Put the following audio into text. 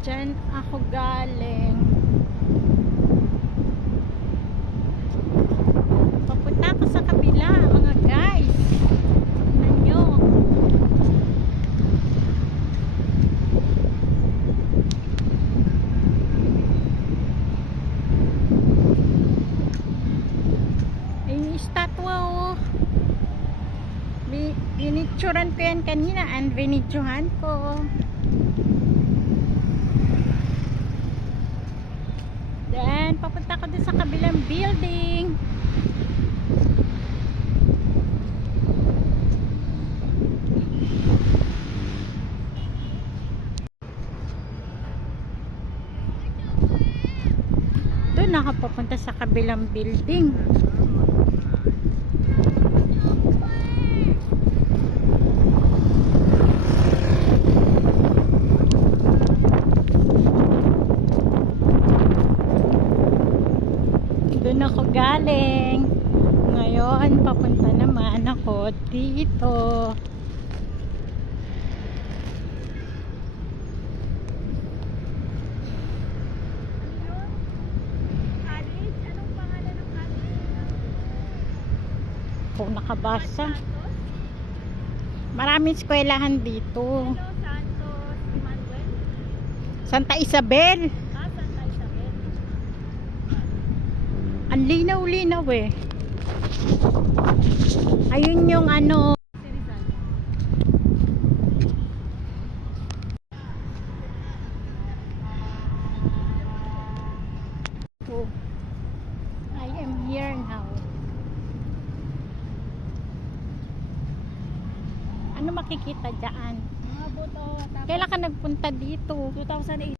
Diyan ako galing. Papunta ako sa kabila, mga guys. Tingnan nyo. Ay, yung estatwa oh. Binitsuran ko yan kanina and binidyohan ko. Then, papunta ko din sa kabilang building. Doon ako papunta sa kabilang building. Doon ako galing. Ngayon, papunta naman ako dito. College? Anong pangalan ng college? Kung nakabasa. Maraming eskwelahan dito. Hello, Santos, Emmanuel. Santa Isabel. Santa Isabel. Ang linaw-linaw eh. Ayun yung ano. Sirizal. Oh, I am here now. Ano makikita dyan? Mga boto. Kailan ka nagpunta dito? 2008.